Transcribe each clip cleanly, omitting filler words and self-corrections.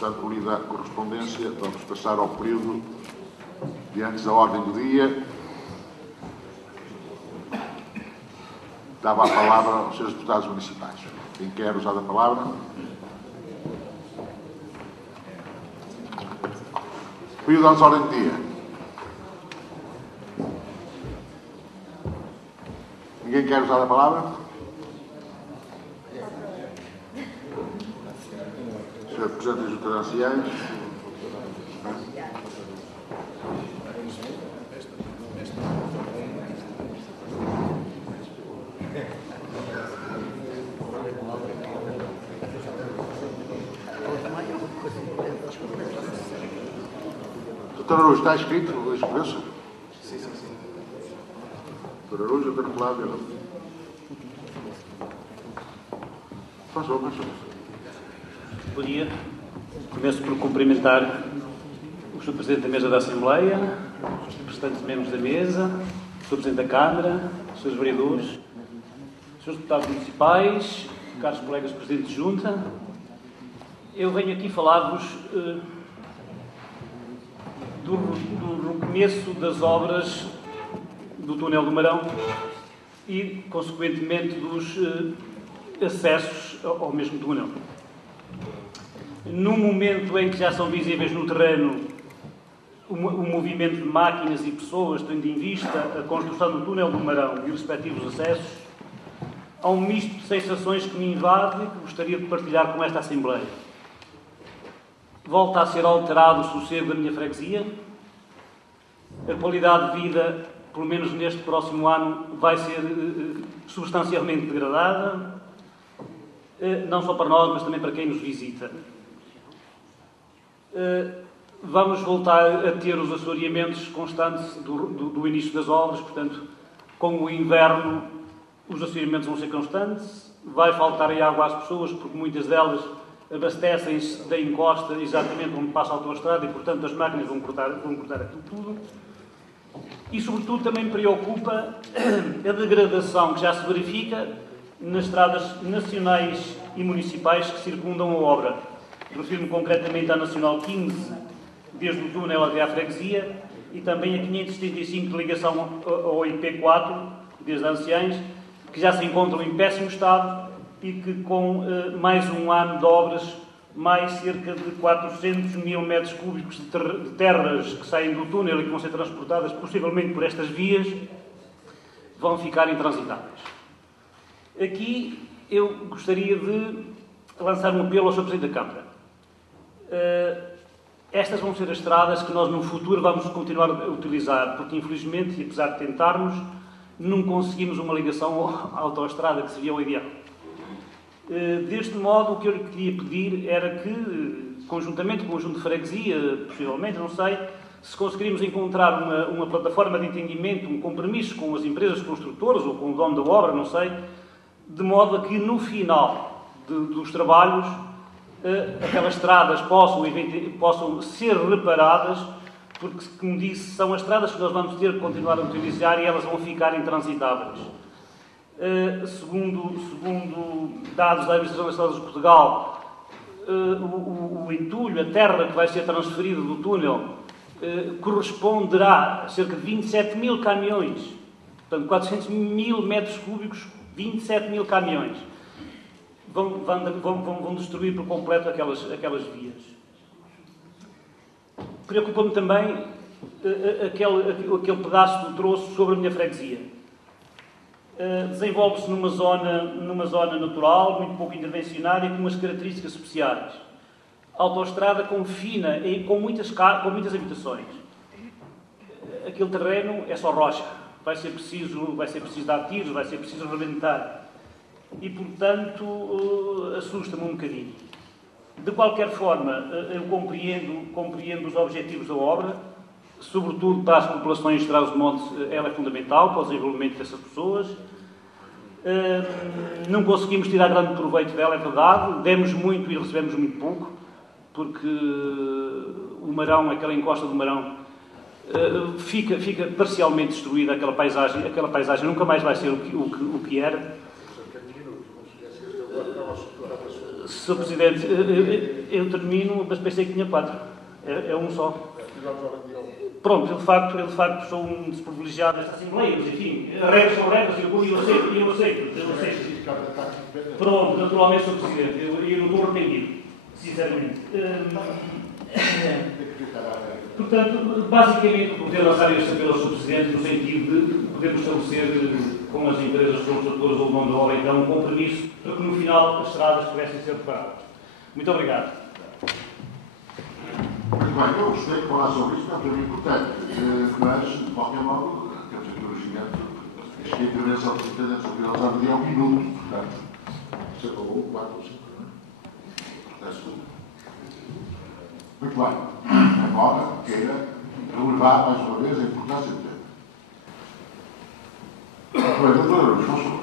portanto, lida a correspondência. Vamos passar ao período de antes da ordem do dia. Dava a palavra aos seus deputados municipais. Quem quer usar a palavra? Período antes da ordem do dia. Ninguém quer usar a palavra? Sr. Presidente da Junta de Anciães. Doutor Araújo, está escrito? Escreveu-se? Sim. Doutor Araújo, doutor Flávio. Passou. Bom dia. Começo por cumprimentar o Sr. Presidente da Mesa da Assembleia, os representantes membros da Mesa, o Sr. Presidente da Câmara, os Srs. Vereadores, os Srs. Deputados Municipais, caros colegas Presidentes de Junta. Eu venho aqui falar-vos do recomeço das obras do túnel do Marão e, consequentemente, dos acessos ao mesmo túnel. No momento em que já são visíveis no terreno o movimento de máquinas e pessoas, tendo em vista a construção do túnel do Marão e os respectivos acessos, há um misto de sensações que me invade e que gostaria de partilhar com esta Assembleia. Volta a ser alterado o sossego da minha freguesia. A qualidade de vida, pelo menos neste próximo ano, vai ser substancialmente degradada, não só para nós, mas também para quem nos visita. Vamos voltar a ter os assoreamentos constantes do início das obras, portanto, com o inverno os assoreamentos vão ser constantes, vai faltar água às pessoas, porque muitas delas abastecem-se da encosta exatamente onde passa a autoestrada e, portanto, as máquinas vão cortar aquilo tudo. E, sobretudo, também me preocupa a degradação que já se verifica nas estradas nacionais e municipais que circundam a obra. Refiro-me concretamente à Nacional 15, desde o túnel até à freguesia, e também a 575 de ligação ao IP4, desde Anciães, que já se encontram em péssimo estado e que, com mais um ano de obras, mais cerca de 400 mil metros cúbicos de terras que saem do túnel e que vão ser transportadas possivelmente por estas vias, vão ficar intransitáveis. Aqui eu gostaria de lançar um apelo ao Sr. Presidente da Câmara. Estas vão ser as estradas que nós no futuro vamos continuar a utilizar, porque infelizmente, e apesar de tentarmos, não conseguimos uma ligação à autoestrada que seria o ideal. Deste modo, o que eu lhe queria pedir era que, conjuntamente com o conjunto de freguesia, possivelmente, não sei, se conseguiríamos encontrar uma plataforma de entendimento, um compromisso com as empresas construtoras ou com o dono da obra, não sei, de modo a que no final dos trabalhos aquelas estradas possam ser reparadas, porque, como disse, são as estradas que nós vamos ter que continuar a utilizar e elas vão ficar intransitáveis. Segundo dados da Administração das Estradas de Portugal, o entulho, a terra que vai ser transferida do túnel, corresponderá a cerca de 27 mil caminhões. Portanto, 400 mil metros cúbicos, 27 mil caminhões. Vão destruir por completo aquelas vias. Preocupa-me também aquele pedaço do troço sobre a minha freguesia. Desenvolve-se numa zona natural, muito pouco intervencionária, com umas características especiais. A autoestrada confina com muitas habitações. Aquele terreno é só rocha. Vai ser preciso dar tiros, vai ser preciso rebentar. E, portanto, assusta-me um bocadinho. De qualquer forma, eu compreendo os objetivos da obra, sobretudo para as populações de Trás-os-Montes, ela é fundamental para o desenvolvimento dessas pessoas. Não conseguimos tirar grande proveito dela, é verdade. Demos muito e recebemos muito pouco, porque o Marão, aquela encosta do Marão, fica parcialmente destruída, aquela paisagem nunca mais vai ser o que era. Sr. Presidente, eu termino, mas pensei que tinha 4. É um só. Pronto, de facto sou um desprivilegiado desta Assembleia, mas enfim, as regras são regras e eu aceito. Pronto, naturalmente, Sr. Presidente, eu não estou arrependido, sinceramente. Portanto, basicamente, poder lançar este apelo ao Sr. Presidente no sentido de podermos estabelecer com as empresas construtoras ou mão de obra, então, um compromisso para que no final as estradas pudessem ser reparadas. Muito obrigado. Muito bem, eu gostei de falar sobre isto, é um tema importante, mas, de qualquer modo, temos aqui o regimento, acho que a intervenção do Presidente do Tribunal de Armaria é 1 minuto, portanto, você falou 4 ou 5, não é? Portanto, muito bem, embora queira relevar mais uma vez a importância do tema. Muito bem, doutora Lourdes, por favor.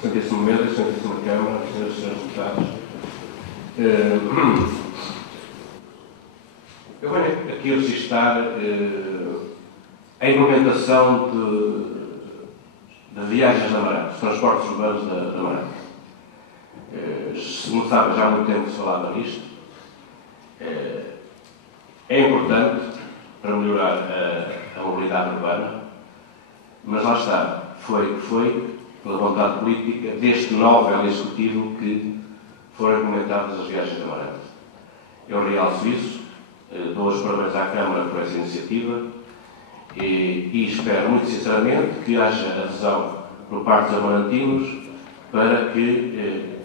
Santíssimo Mesa, Santíssima Câmara, senhoras e senhores deputados, eu venho aqui registrar a implementação de viagens da Amarante, dos transportes urbanos da Amarante. Se não sabe, já há muito tempo se falava nisto. É importante para melhorar a mobilidade urbana, mas lá está, foi pela vontade política deste novo Executivo que foram implementadas as viagens da Amarante. Eu realço isso, dou os parabéns à Câmara por essa iniciativa e espero muito sinceramente que haja adesão por parte dos amarantinos para que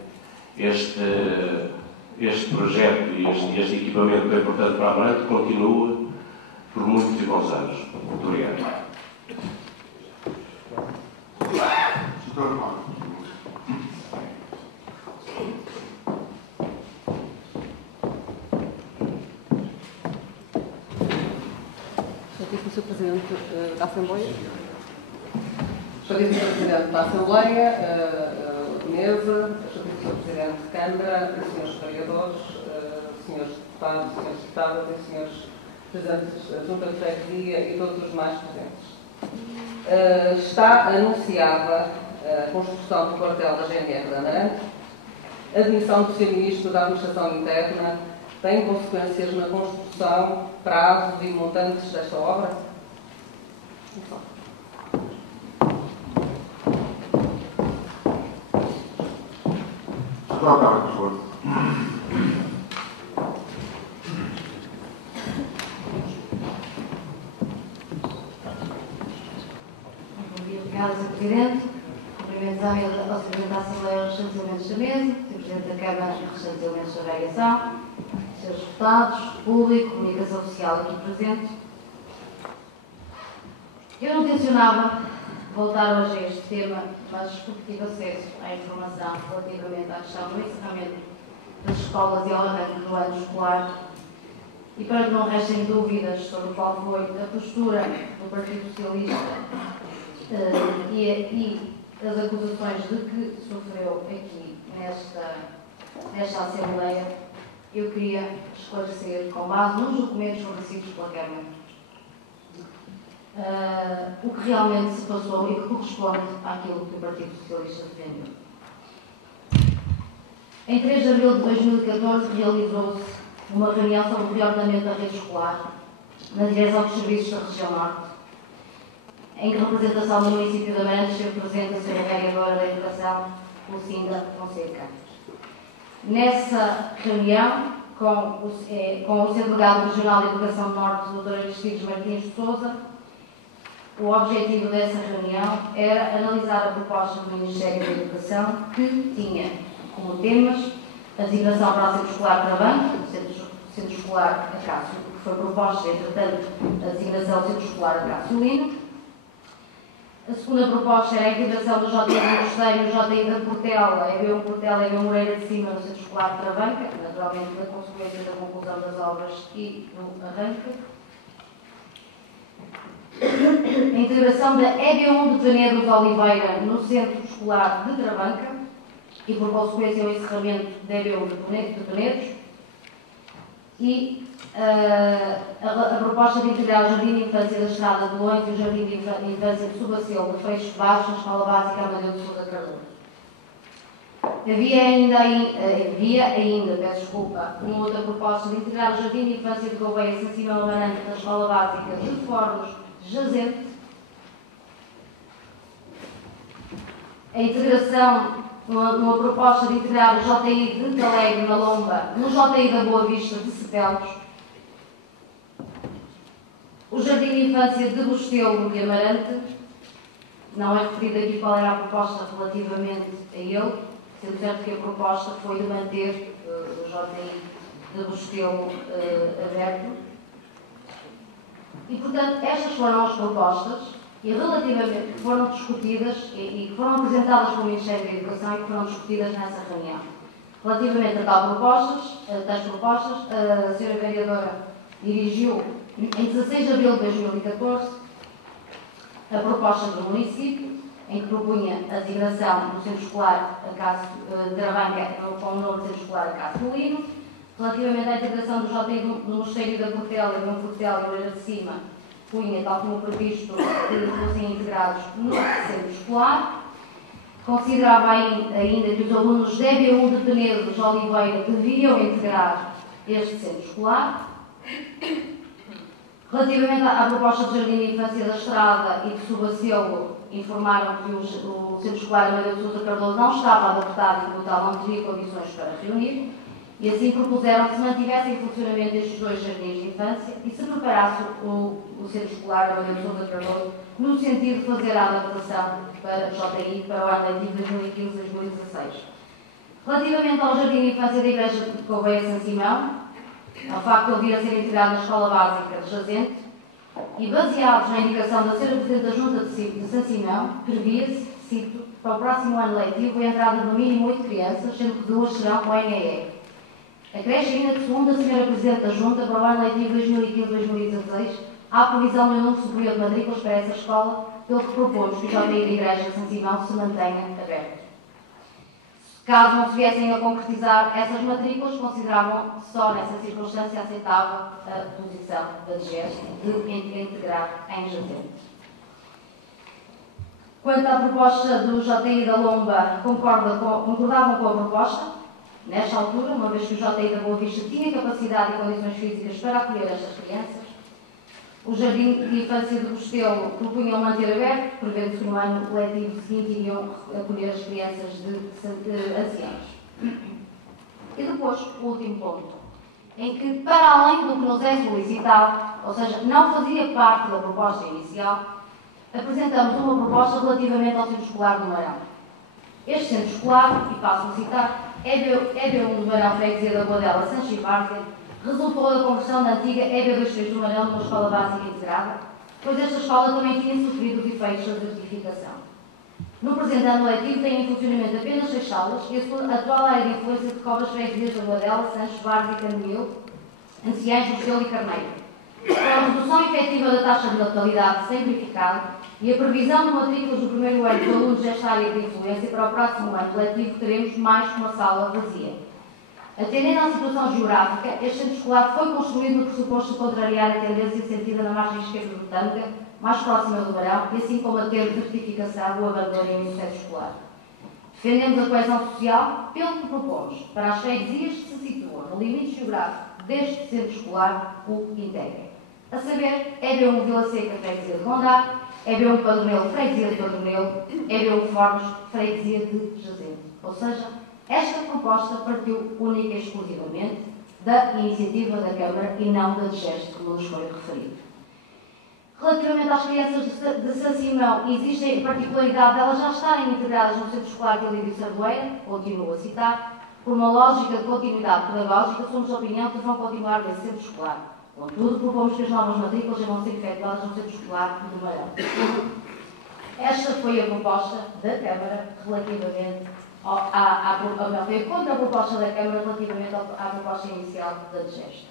este projeto e este equipamento tão importante para a Amarante continue por muitos e bons anos. Muito obrigado. Sr. Presidente da Assembleia. Sr. Presidente da Assembleia, Mesa, Sr. Presidente de Câmara, Srs. Vereadores, Srs. Deputados, Sras. Deputadas e Srs. Presidentes da Junta de Freguesia e todos os mais presentes. Está anunciada a construção do quartel da GNR de Amarante. A admissão do Sr. Ministro da Administração Interna tem consequências na construção, prazos e montantes desta obra? Por favor. Obrigada, Sr. Presidente. Cumprimentos ao Sr. Presidente da Assembleia e aos restantes elementos da mesa, Sr. Presidente da Câmara e os restantes elementos da delegação, Srs. Deputados, público, comunicação social aqui presente. Eu não tencionava voltar hoje a este tema, mas porque tive acesso à informação relativamente à questão do encerramento das escolas e ao arranque do ano escolar e para que não restem dúvidas sobre qual foi a postura do Partido Socialista e as acusações de que sofreu aqui nesta Assembleia, eu queria esclarecer, com base nos documentos fornecidos pela Câmara, o que realmente se passou e que corresponde àquilo que o Partido Socialista defendeu. Em 3 de abril de 2014 realizou-se uma reunião sobre o reordenamento da rede escolar na direção dos serviços da região norte, em que a representação do município de Amarante esteve presente a Sra. Vereadora da Educação, Lucinda Fonseca. Nessa reunião, com o Sr. Delegado Regional de Educação do Norte, Dr. Aristides Martins de Sousa, o objetivo dessa reunião era analisar a proposta do Ministério da Educação, que tinha como temas a designação para o Centro Escolar Trabanca, Centro Escolar Acácio, que foi proposta, entretanto, a designação do Centro Escolar Acácio Lino. A segunda proposta era a integração do JI do Costeiro e o JI da Portela, EB1 Portela e EB1 Moreira de Cima no Centro Escolar Trabanca, naturalmente na consequência da conclusão das obras e do arranque. A integração da EB1 de Penedo de Oliveira no Centro Escolar de Trabanca e, por consequência, o encerramento da EB1 de Penedos. e a proposta de integrar o Jardim de Infância da Estrada de Loures e o Jardim de Infância de Subacil de Freixo Baixo na Escola Básica Amadeu de Sousa Cardoso. Havia ainda, peço desculpa, uma outra proposta de integrar o Jardim de Infância de Gouveia São Simão Amarante na Escola Básica de Fornos Jazente. A integração, uma proposta de integrar o JI de Talegre na Lomba no JI da Boa Vista de Cepelos. O Jardim de Infância de Bostelo de Amarante. Não é referido aqui qual era a proposta relativamente a ele, sendo certo que a proposta foi de manter o JI de Bostelo aberto. E, portanto, estas foram as propostas e relativamente que foram discutidas e que foram apresentadas pelo Ministério da Educação e que foram discutidas nessa reunião. Relativamente a tais propostas, a Sra. Vereadora dirigiu, em 16 de abril de 2014, a proposta do município, em que propunha a designação do Centro Escolar de Aravanca com o nome de Centro Escolar Acácio Molino. Relativamente à integração do JI do Mosteiro da Portela e do Portela e Moreira de Cima, punha, tal como previsto, que fossem integrados no centro escolar. Considerava ainda que os alunos de EB1 de Penedo de Oliveira deviam integrar este centro escolar. Relativamente à proposta de Jardim de Infância da Estrada e de Subacil, informaram que o centro escolar Amadeu de Sousa Cardoso não estava adaptado e, como tal, não teria condições para reunir. E assim propuseram que se mantivessem em funcionamento estes dois jardins de infância e se preparasse o centro escolar Amadeu de Sousa Cardoso no sentido de fazer a adaptação para JI para o ano letivo 2015-2016. Relativamente ao Jardim de Infância da Igreja de Gouveia São Simão, ao facto de ele vir a ser integrado na Escola Básica de Jazente, e baseados na indicação da Sra. Presidente da Junta de São Simão, previa-se, cito, para o próximo ano letivo a entrada de no mínimo 8 crianças, sendo que 2 serão com a NEE. Acresce ainda que, segundo a Sra. Presidente da Junta, para o ano letivo 2015-2016, há previsão de um número superior de matrículas para essa escola, pelo que propomos que o JI da Igreja de São Simão se mantenha aberto. Caso não se viessem a concretizar essas matrículas, consideravam só nessa circunstância aceitável a posição da DGES de integrar em Jazente. Quanto à proposta do JI da Lomba, concordavam com a proposta. Nesta altura, uma vez que o JI da Boa Vista tinha capacidade e condições físicas para acolher estas crianças, o Jardim de Infância de Bostelo propunham manter aberto, prevendo que no ano letivo seguinte iriam acolher as crianças de anciãos. E depois, o último ponto, em que, para além do que nos é solicitado, ou seja, não fazia parte da proposta inicial, apresentamos uma proposta relativamente ao centro escolar do Marão. Este centro escolar, e passo a citar, EB1 do Marão Freguesia da Boadela Sanches e Várzea, resultou da conversão da antiga EB23 do Marão numa escola básica integrada, pois esta escola também tinha sofrido os efeitos da desertificação. No presente ano letivo tem em funcionamento apenas 6 salas e a sua atual área de influência decorre as freguesias da Boadela, Sanches, Várzea, Candemil, Anciães, Bostelo e Carneiro. Com a redução efetiva da taxa de natalidade sem verificado e a previsão de matrículas do primeiro ano de alunos desta área de influência para o próximo ano letivo, teremos mais que uma sala vazia. Atendendo à situação geográfica, este centro escolar foi construído no pressuposto de contrariar a tendência sentida na margem esquerda do Tâmega, mais próxima do Marão, e assim combater a desertificação ou abandono no centro escolar. Defendemos a coesão social pelo que propomos, para as freguesias que se situam no limite geográfico deste centro escolar, o integrem. A saber, EB1 Vila Seca, freguesia de Gondar, EB1 Padronelo, freguesia de Padronelo, EB1 Fornos, freguesia de Jazente. Ou seja, esta proposta partiu única e exclusivamente da iniciativa da Câmara e não da DGES, como nos foi referido. Relativamente às crianças de São Simão, existe a particularidade de elas já estarem integradas no Centro Escolar de Lídio Sardoeira, continuo a citar, por uma lógica de continuidade pedagógica, somos da opinião que vão continuar nesse centro escolar. Contudo, propomos que as novas matrículas vão ser efetuadas no Centro Escolar do Marão. Esta foi a proposta da Câmara relativamente foi a contra-proposta da Câmara relativamente à proposta inicial da DGES.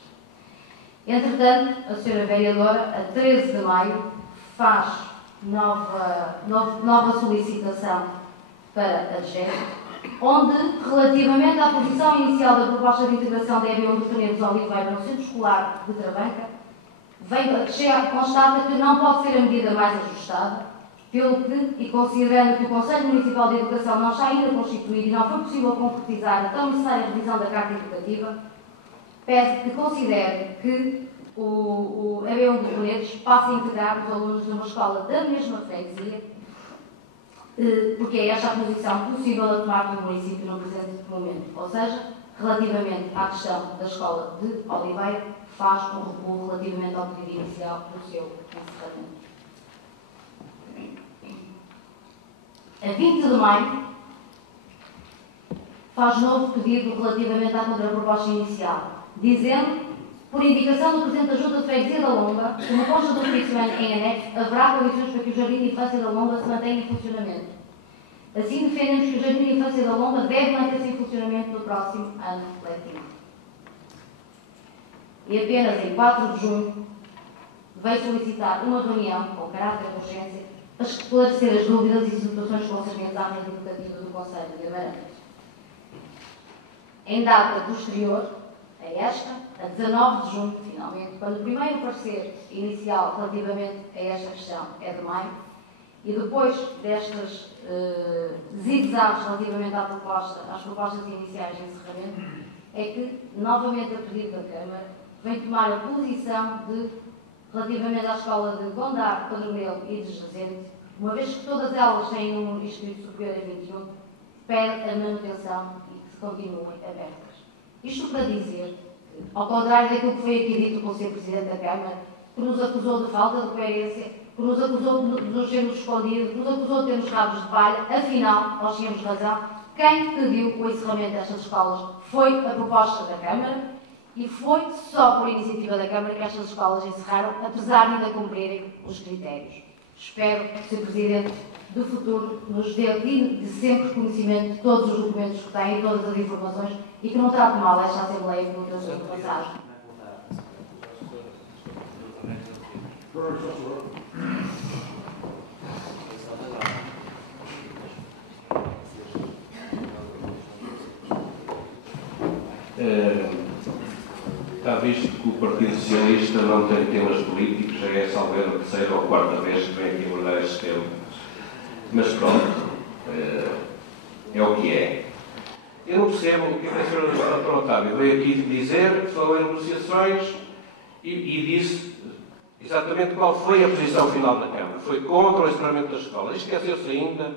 Entretanto, a Sra. Vereadora, a 13 de maio, faz nova solicitação para a DGES onde, relativamente à posição inicial da proposta de integração da EB1 do Penedos Oliveira no Centro Escolar de Trabanca, constata que não pode ser a medida mais ajustada, pelo que, e considerando que o Conselho Municipal de Educação não está ainda constituído e não foi possível concretizar a tão necessária revisão da Carta Educativa, pede que considere que o EB1 dos Penedos passe a integrar os alunos numa escola da mesma freguesia, porque é esta a posição possível a tomar no município no presente momento. Ou seja, relativamente à questão da escola de Oliveira, faz um recuo relativamente ao pedido inicial do seu encerramento. A 20 de maio, faz novo pedido relativamente à contraproposta inicial, dizendo, por indicação do Presidente da Junta de Freguesia da Lomba, como consta do ofício em anexo, haverá condições para que o Jardim de Infância da Lomba se mantenha em funcionamento. Assim, defendemos que o Jardim de Infância da Lomba deve manter-se em funcionamento no próximo ano letivo. E apenas em 4 de junho veio solicitar uma reunião com caráter de urgência para esclarecer as dúvidas e situações concernentes à rede educativa do Conselho de Guimarães. Em data posterior a esta, a 19 de junho, finalmente, quando o primeiro parecer inicial relativamente a esta questão é de maio, e depois destas zigue-zagues relativamente às propostas iniciais de encerramento, é que, novamente a pedido da Câmara, vem tomar a posição de, relativamente à escola de Gondar, Padronelo e de Gesente, uma vez que todas elas têm um inscrito superior a 21, pede a manutenção e que se continuem abertas. Isto para dizer que, ao contrário daquilo que foi aqui dito pelo Sr. Presidente da Câmara, que nos acusou de falta de coerência, que nos acusou de nos termos escondido, que nos acusou de termos rabos de palha, afinal, nós tínhamos razão, quem pediu o encerramento destas escolas foi a proposta da Câmara e foi só por iniciativa da Câmara que estas escolas encerraram, apesar de ainda cumprirem os critérios. Espero que o Sr. Presidente do futuro nos dê de sempre conhecimento de todos os documentos que têm e todas as informações e que não trate mal esta Assembleia que não tem o seu passagem. Está visto que o Partido Socialista não tem temas políticos, já é salveiro a terceira ou quarta vez que vem aqui abordar este tema. Mas pronto, é o que é. Eu não percebo o que a senhora Dr. Otávio veio aqui dizer, falou em negociações e disse exatamente qual foi a posição final da Câmara. Foi contra o encerramento da escola. Esqueceu-se ainda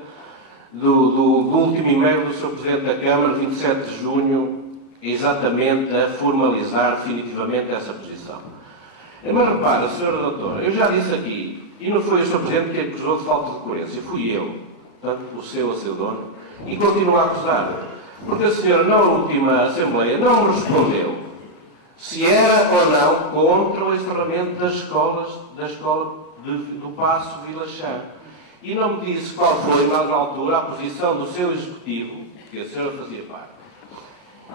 do último e-mail do Sr. Presidente da Câmara, 27 de junho, exatamente a formalizar definitivamente essa posição. Mas repara, Sra. Doutora, eu já disse aqui, e não foi o Sr. Presidente que acusou de falta de coerência, fui eu, portanto, o seu dono, e continuo a acusar. Porque a senhora, na última Assembleia, não me respondeu se era ou não contra o encerramento da escola do Paço Vila Chã. E não me disse qual foi, mais à altura, a posição do seu Executivo, que a senhora fazia parte.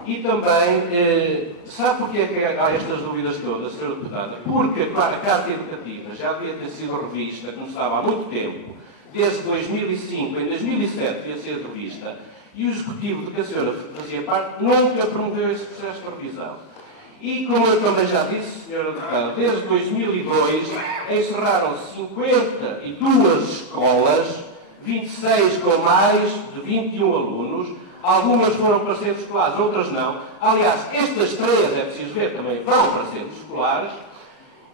E também, sabe porquê é que há estas dúvidas todas, Sra. Deputada? Porque a Carta Educativa já devia ter sido revista, como estava há muito tempo, desde 2005, em 2007 devia ser revista, e o Executivo de que a senhora fazia parte nunca promoveu esse processo de revisão. E, como eu também já disse, Sra. Deputada, desde 2002 encerraram-se 52 escolas, 26 com mais de 21 alunos. Algumas foram para centros escolares, outras não. Aliás, estas 3, é preciso ver, também vão para centros escolares.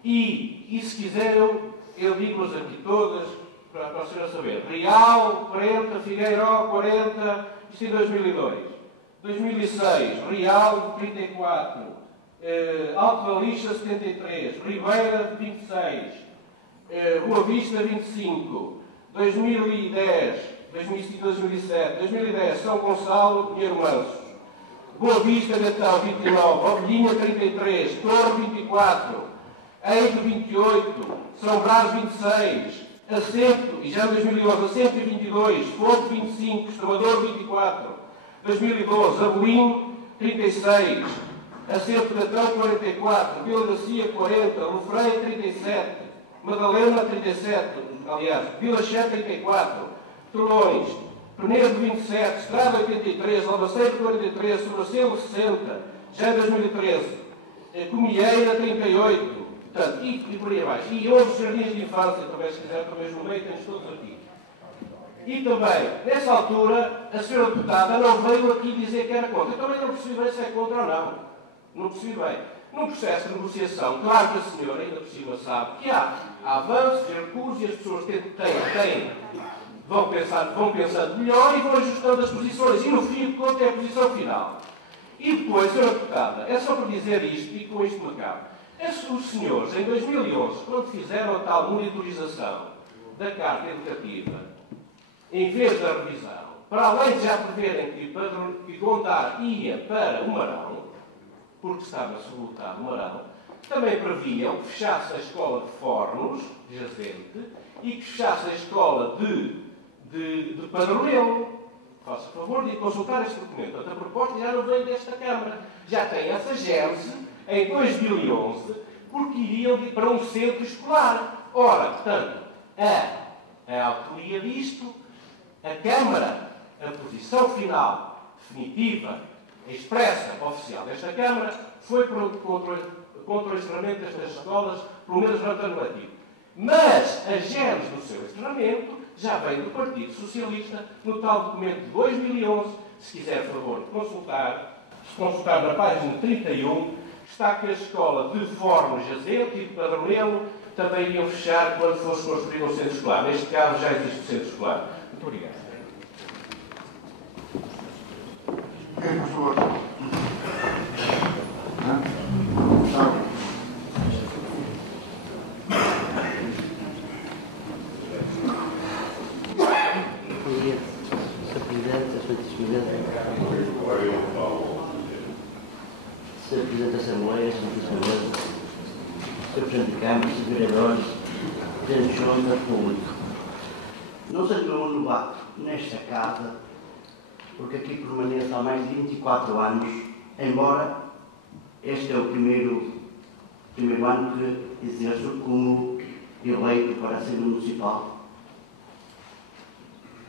E se quiser, eu digo-as aqui todas, para a senhora saber. Real, 40, Figueiró, 40, isto em 2002. 2006, Real, 34. Alto da Lixa, 73. Ribeira, 26. Boa Vista, 25. 2010... 2005, 2007, 2010, São Gonçalo, Pinheiro Manso. Boa Vista, Natal, 29, Ovelhinha, 33, Torre, 24, Eido, 28, São Brás, 26, Assento, e já em 2011, Assento, 22, Fogo, 25, Extremador, 24, 2012, Abolim, 36, Assento, Natal, 44, Vila Garcia, 40, Lofreia, 37, Madalena, 37, aliás, Vila Chã, 34, Torões, Penedo 27, Estrada 83, Lavaceiro 43, Sobracelo 60, já em 2013, Comieira 38, portanto, e por aí abaixo. E outros jardins de infância, também, se quiser, talvez no meio, temos todos aqui. E também, nessa altura, a senhora deputada não veio aqui dizer que era contra. Eu também não percebi bem se é contra ou não. Não percebi bem. Num processo de negociação, claro que a senhora, ainda por cima, sabe que há avanços e recuos e as pessoas vão pensando melhor e vão ajustando as posições. E no fim de contas é a posição final. E depois, senhora deputada, é só para dizer isto e com isto me acabo. Os senhores, em 2011, quando fizeram a tal monitorização da Carta Educativa, em vez da revisão, para além de já preverem que Gondar ia para o Marão, porque estava-se voltado o Marão, também previam que fechasse a escola de Fornos, jazente, e que fechasse a escola de Padronelo. Faça favor de consultar este documento. Portanto, a proposta já não veio desta Câmara. Já tem essa gênese em 2011, porque iriam para um centro escolar. Ora, portanto, a autoria disto, a Câmara, a posição final, definitiva, expressa, oficial desta Câmara, foi contra o encerramento destas escolas, pelo menos durante o ano letivo. Mas a gênese do seu encerramento já vem do Partido Socialista, no tal documento de 2011, se quiser, por favor, se consultar na página 31, está que a escola de Fornos, Jazente e de Padronelo também iriam fechar quando fosse construído um centro escolar. Neste caso já existe o centro escolar. Muito obrigado. Por favor. Sr. Presidente da Assembleia, Sr. Presidente, Sr. Presidente de Câmara, Sr. Vereadores, Presidente da República. Não sei como um debate nesta casa, porque aqui permaneço há mais de 24 anos, embora este é o primeiro ano que exerço como eleito para a Assembleia Municipal.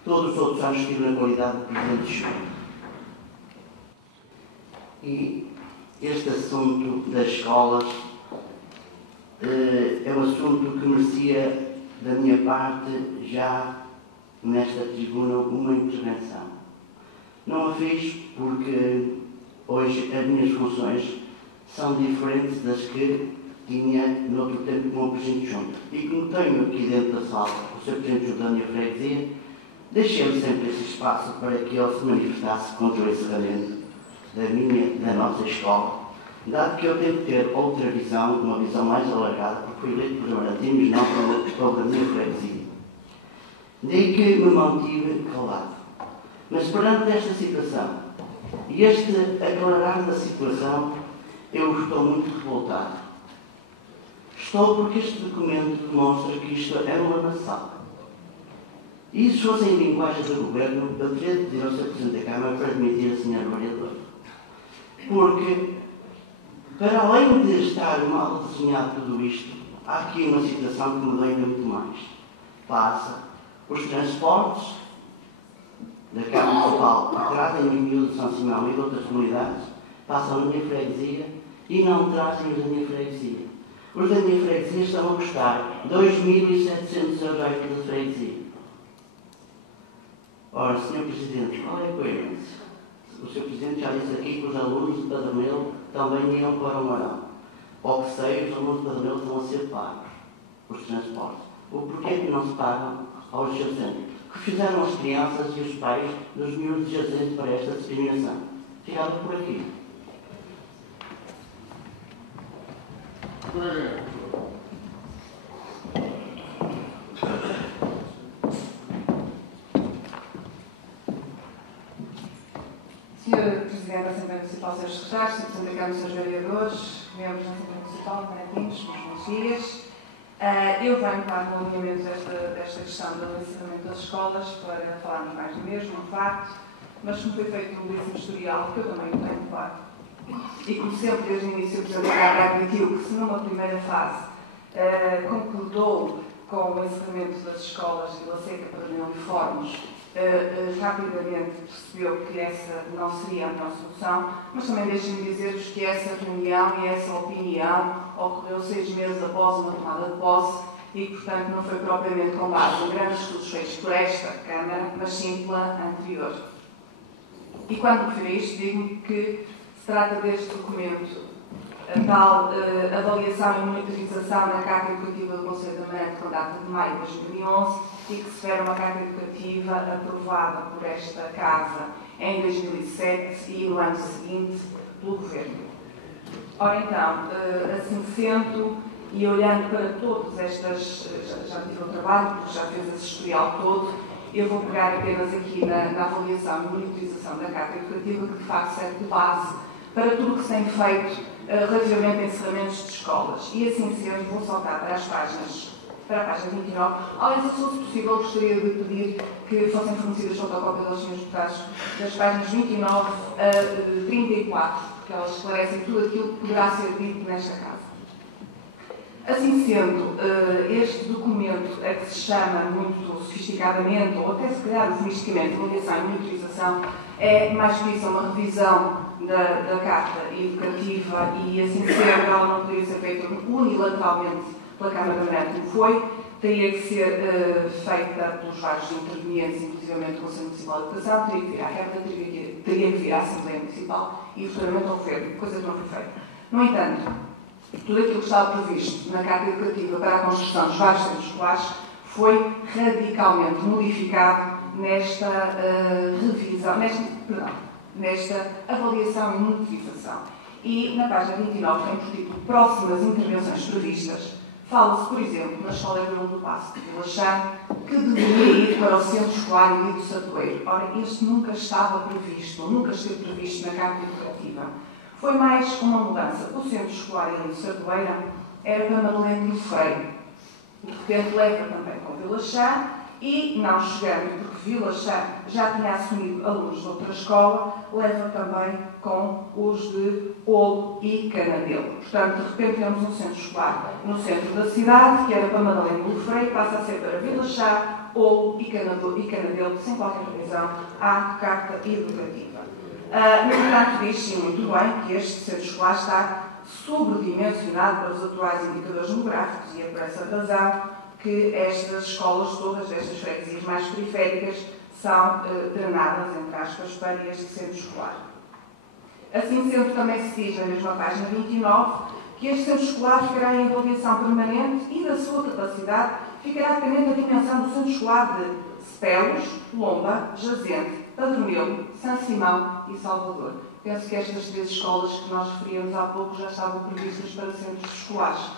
Todos os outros anos estive na qualidade de Presidente de Junta. E este assunto das escolas é um assunto que merecia, da minha parte, já nesta tribuna, uma intervenção. Não a fiz porque hoje as minhas funções são diferentes das que tinha no outro tempo como Presidente de Junta. E como tenho aqui dentro da sala o Sr. Presidente de Junta da minha freguesia, deixei-lhe sempre esse espaço para que ele se manifestasse contra o encerramento da nossa escola, dado que eu tenho que ter outra visão, uma visão mais alargada, porque fui eleito por Martins, não pela minha freguesia. Daí que me mantive calado. Mas perante esta situação, e este aclarar da situação, eu estou muito revoltado. Estou porque este documento demonstra que isto é uma lamaçal. E se fosse em linguagem do Governo, eu teria de dizer ao Sr. Presidente da Câmara para admitir a Sra. Vereadora. Porque, para além de estar mal desenhado tudo isto, há aqui uma situação que me dói muito mais. Passa os transportes da Câmara Municipal que trazem os miúdos de São Simão e de outras comunidades, passam na minha freguesia e não trazem os da minha freguesia. Os da minha freguesia estão a custar 2.700 euros de freguesia. Ora, Sr. Presidente, qual é a coerência? O Sr. Presidente já disse aqui que os alunos de Padronelo também iam para o Marão. Ao que sei, os alunos de Padronelo estão a ser pagos, os transportes. O porquê que não se pagam aos jazentes? Que fizeram as crianças e os pais dos miúdos jazentes para esta discriminação? Ficava por aqui. Sr. Presidente da Assembleia Municipal, Sr. Secretário, Sr. Presidente da Câmara, Srs. Vereadores, membros da Assembleia Municipal, Martins, bons dias. Eu venho para o alinhamento desta questão do encerramento das escolas para falarmos mais do mesmo, um facto, mas como foi feito um belíssimo historial, que eu também tenho, claro. E como sempre, desde o início, o Presidente da Câmara admitiu que se numa primeira fase concordou com o encerramento das escolas de Vila Seca, Padronil e Fórmos, rapidamente percebeu que essa não seria a melhor solução, mas também deixem-me dizer-vos que essa reunião e essa opinião ocorreu 6 meses após uma tomada de posse e, portanto, não foi propriamente com base em grandes estudos feitos por esta Câmara, mas sim pela anterior. E quando refiro a isto, digo que se trata deste documento, a tal avaliação e monitorização na Carta Educativa do Conselho de Amarante, com data de maio de 2011, e que se refere a uma Carta Educativa aprovada por esta Casa em 2007 e no ano seguinte pelo Governo. Ora então, assim sendo, e olhando para todas estas, já tive um trabalho, porque já fez esse historial todo, eu vou pegar apenas aqui na avaliação e monitorização da Carta Educativa, que de facto serve de base para tudo o que se tem feito relativamente a encerramentos de escolas. E assim sendo, vou saltar para a página 29. Além disso, se possível, gostaria de pedir que fossem fornecidas fotocópias aos senhores deputados das páginas 29 a 34, porque elas esclarecem tudo aquilo que poderá ser dito nesta casa. Assim sendo, este documento a que se chama muito sofisticadamente, ou até se calhar eufemisticamente, avaliação e monitorização, é mais que isso uma revisão da Carta Educativa e, assim sendo, ela não poderia ser feita unilateralmente pela Câmara de Amarante, como foi, teria que ser feita pelos vários intervenientes, inclusive o Conselho Municipal de Educação, teria que vir à Câmara, teria que vir à Assembleia Municipal e, futuramente, ao Governo, coisa que não foi feita. No entanto, tudo aquilo que estava previsto na Carta Educativa para a construção dos vários centros escolares foi radicalmente modificado nesta revisão, nesta avaliação e monitorização. E na página 29 tem por título Próximas intervenções previstas. Fala-se, por exemplo, na Escola Grão do Passo de Vila Chã, que deveria ir para o Centro Escolar e do Satoeiro. Ora, este nunca estava previsto, ou nunca esteve previsto na Carta Educativa. Foi mais uma mudança. O Centro Escolar e do Satoeiro era para Madalena do Freio. De repente leva também com Vila Chã e, não chegando, porque Vila Chã já tinha assumido alunos de outra escola, leva também com os de Olo e Canadelo. Portanto, de repente temos um centro escolar no centro da cidade, que era para Madalena do Freio, passa a ser para Vila Chã, Olo e Canadelo, sem qualquer revisão à Carta Educativa. No entanto, diz-se muito bem que este centro escolar está sobredimensionado para os atuais indicadores demográficos e é por essa razão que estas escolas, todas estas freguesias mais periféricas, são drenadas, entre aspas, para este centro escolar. Assim sendo, também se diz na mesma página 29 que este centro escolar ficará em avaliação permanente e da sua capacidade ficará dependente da dimensão do centro escolar de Cepelos, Lomba, Jazente, Padronil, São Simão e Salvador. Penso que estas 3 escolas que nós referíamos há pouco já estavam previstas para centros escolares.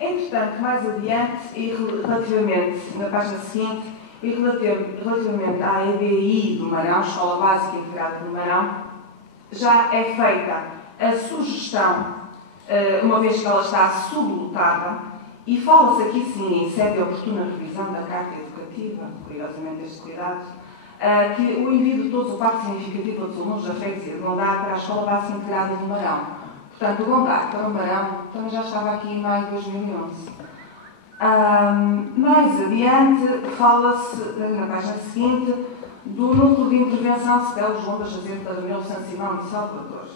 Entretanto, mais adiante, e relativamente, na página seguinte, e relativamente à EBI do Marão, Escola Básica Integrada do Marão, já é feita a sugestão, uma vez que ela está sublotada, e fala-se aqui sim, em sede de oportuna revisão da Carta Educativa, curiosamente este cuidado, que o envio de todo o parte significativo dos alunos da freguesia de Gondar para a Escola Básica Integrada do Marão. Portanto, o Gondar para o Marão também já estava aqui em maio de 2011. Mais adiante, fala-se, na página seguinte, do Núcleo de Intervenção Cepelos, Lombas, Jazente, Padronil, São Simão e Salvador.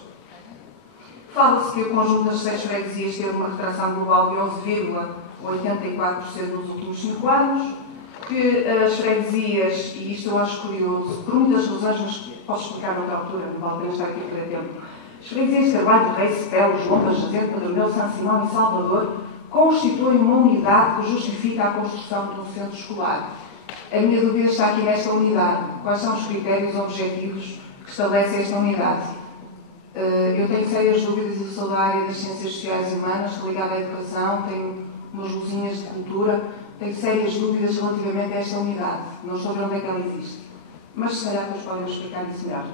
Fala-se que o conjunto das 6 freguesias teve uma retração global de 11,84% nos últimos 5 anos, que as freguesias, e isto eu acho curioso, por muitas razões, mas posso explicar noutra altura, não vale a pena estar aqui a perder tempo. As freguesias de Carvalho do Rei, Cepelos, Lombas, Jazente, Padronil, São Simão e Salvador constituem uma unidade que justifica a construção de um centro escolar. A minha dúvida está aqui nesta unidade. Quais são os critérios objetivos que estabelecem esta unidade? Eu tenho sérias dúvidas, eu sou da área das ciências sociais e humanas, ligada à educação, tenho umas luzinhas de cultura, tenho sérias dúvidas relativamente a esta unidade. Não estou a ver onde é que ela existe. Mas se calhar depois podem explicar isso melhor.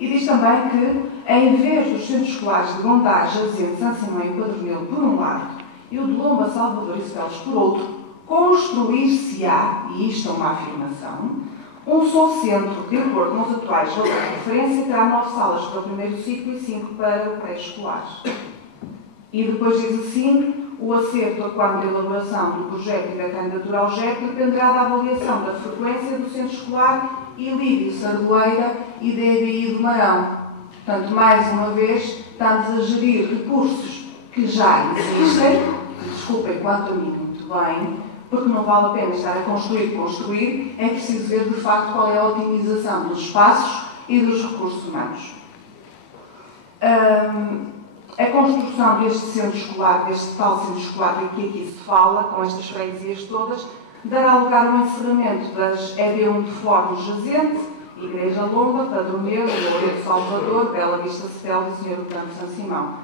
E diz também que, em vez dos centros escolares de Gondar, Jazente, São Simão e Padronil, por um lado, e o de Lomba, Salvador e Cepelos, por outro, construir-se-á, e isto é uma afirmação, um só centro, de acordo com os atuais valores de referência, terá 9 salas para o primeiro ciclo e 5 para o pré-escolar. E depois diz assim, O acerto quando a elaboração do projeto e da candidatura ao JEP dependerá da avaliação da frequência do centro escolar Ilírio Sardoeira e da EBI do Marão. Portanto, mais uma vez, estamos a gerir recursos que já existem, desculpem quanto a mim muito bem, porque não vale a pena estar a construir, é preciso ver de facto qual é a otimização dos espaços e dos recursos humanos. A construção deste centro escolar, deste tal centro escolar de que aqui se fala, com estas freguesias todas, dará lugar ao encerramento das EB1 de Fornos Jazente, Igreja Longa, Padroneiro, Loureiro Salvador, Bela Vista Cetel e Senhor do Campo São Simão.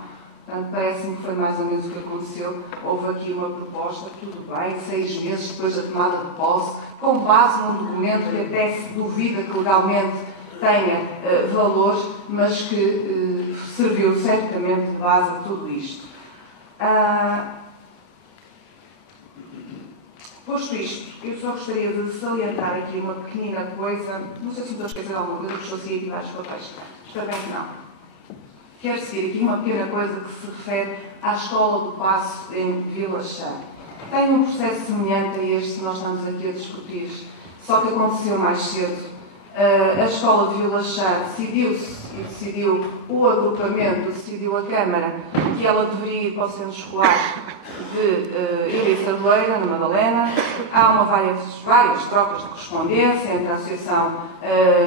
Portanto, parece-me que foi mais ou menos o que aconteceu. Houve aqui uma proposta, tudo bem, 6 meses depois da tomada de posse, com base num documento que até se duvida que legalmente tenha valores, mas que serviu certamente de base a tudo isto. Posto isto, eu só gostaria de salientar aqui uma pequenina coisa, não sei se me estou a esquecer alguma coisa, porque estou a seguir aqui vários papéis. Está bem que não. Quero seguir aqui uma pequena coisa que se refere à Escola do Paço em Vila Chã. Tem um processo semelhante a este que nós estamos aqui a discutir, só que aconteceu mais cedo. A Escola de Vila Chã decidiu o agrupamento, decidiu a Câmara que ela deveria ir para o centro escolar de Ilírio Sardoeira, na Madalena. Há várias trocas de correspondência entre a Associação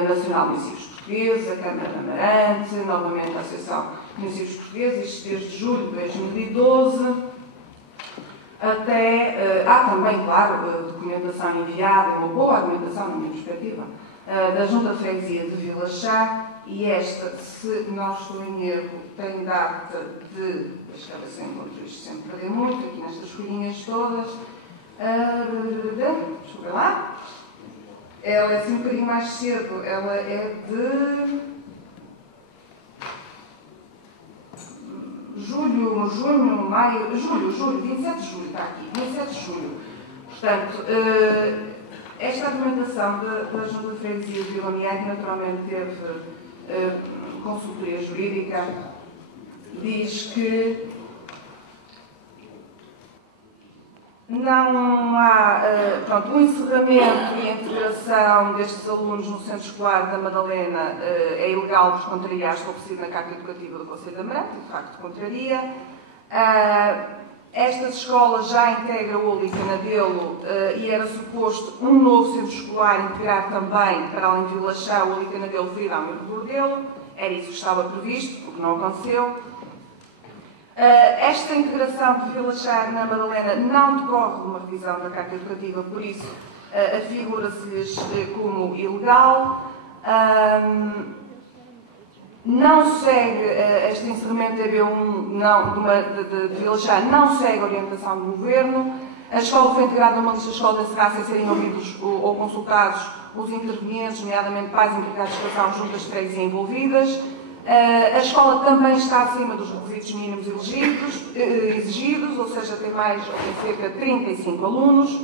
Nacional de Municípios Portugueses, a Câmara de Amarante, novamente a Associação de Municípios Portugueses, isto desde julho de 2012. Há também, claro, documentação enviada, uma boa argumentação, na minha perspectiva, da Junta de Freguesia de Vila Chã, e esta, se não estou em erro, tem data de... Deixa eu ver se eu encontro isto, sempre perder muito, aqui nestas folhinhas todas. Deixa eu ver lá. Ela é assim um bocadinho mais cedo, ela é de... junho, maio, julho, 27 de julho, está aqui, 27 de julho. Portanto, esta argumentação da Junta de Freguesia de Vila Mier, que naturalmente teve consultoria jurídica, diz que não há, o encerramento e a integração destes alunos no centro escolar da Madalena é ilegal por contrariar estabelecido na Carta Educativa do Conselho de Amarante, e de facto contraria. Estas escolas já integram o Olicanadelo e era suposto um novo centro escolar integrar também, para além de Vila Chã, o Olicanadelo, Viridão e o Bordelo. Era isso que estava previsto, o que não aconteceu. Esta integração de Vila Chã na Madalena não decorre de uma revisão da Carta Educativa, por isso afigura-se-lhes como ilegal. Não segue, este encerramento da EB1 de Vila Chã não segue a orientação do Governo. A escola foi integrada numa lista de escolas de encerrar sem serem ouvidos ou consultados os intervenientes, nomeadamente pais encarregados de educação, juntas de freguesia envolvidas. A escola também está acima dos requisitos mínimos exigidos, ou seja, tem cerca de 35 alunos.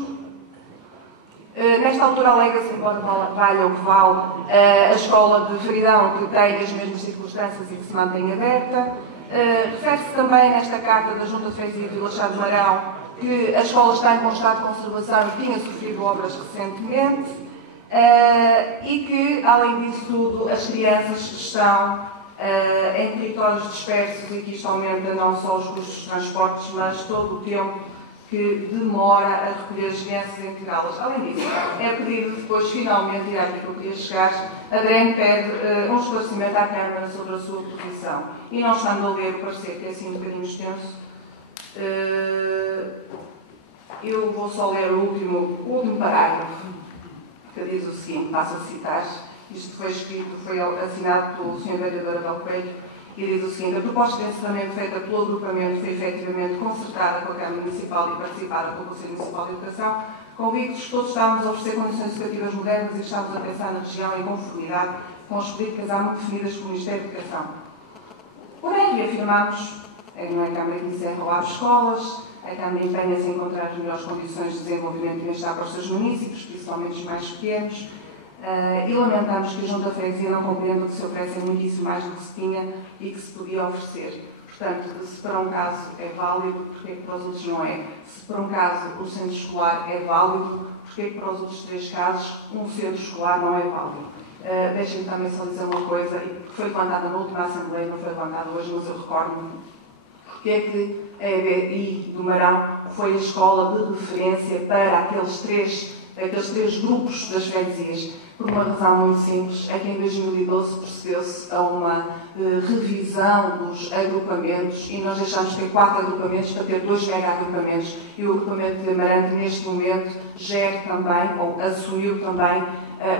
Nesta altura alega-se, embora valha o que vale, a escola de Veridão, que tem as mesmas circunstâncias e que se mantém aberta. Refere-se também nesta carta da Junta de Freguesia de Vila Chã de Marão que a escola está em constante conservação e tinha sofrido obras recentemente e que, além disso tudo, as crianças estão em territórios dispersos e que isto aumenta não só os custos de transportes, mas todo o tempo que demora a recolher as crianças e integrá-las. Além disso, é pedido depois, finalmente, e aqui que eu queria chegar, a DREN pede um esclarecimento à Câmara sobre a sua posição. E não estando a ler o parecer, que é assim um bocadinho extenso, eu vou só ler o último parágrafo, que diz o seguinte, passo a citar. Isto foi escrito, foi assinado pelo Sr. Vereador Abel Coelho, e diz o seguinte: a proposta de encerramento feita pelo agrupamento foi efetivamente concertada com a Câmara Municipal e participada pelo Conselho Municipal de Educação. Convictos, todos estávamos a oferecer condições educativas modernas e estávamos a pensar na região em conformidade com as políticas há muito definidas pelo Ministério da Educação. Porém, reafirmamos, não é a Câmara que encerra ou abre escolas, a Câmara empenha-se em encontrar as melhores condições de desenvolvimento e bem-estar para os seus municípios, principalmente os mais pequenos. E lamentamos que a Junta de Freguesia não compreenda que se oferece muitíssimo mais do que se tinha e que se podia oferecer. Portanto, se para um caso é válido, porque é que para os outros não é? Se para um caso o centro escolar é válido, porque é que para os outros 3 casos um centro escolar não é válido? Deixem-me também só dizer uma coisa, e que foi levantada na última Assembleia, não foi levantada hoje, mas eu recordo-me. Porque é que a EBI do Marão foi a escola de referência para aqueles três grupos das freguesias? Por uma razão muito simples, é que em 2012 procedeu-se a uma revisão dos agrupamentos e nós deixámos de ter 4 agrupamentos para ter 2 mega-agrupamentos. E o agrupamento de Amarante, neste momento, gera também, ou assumiu também,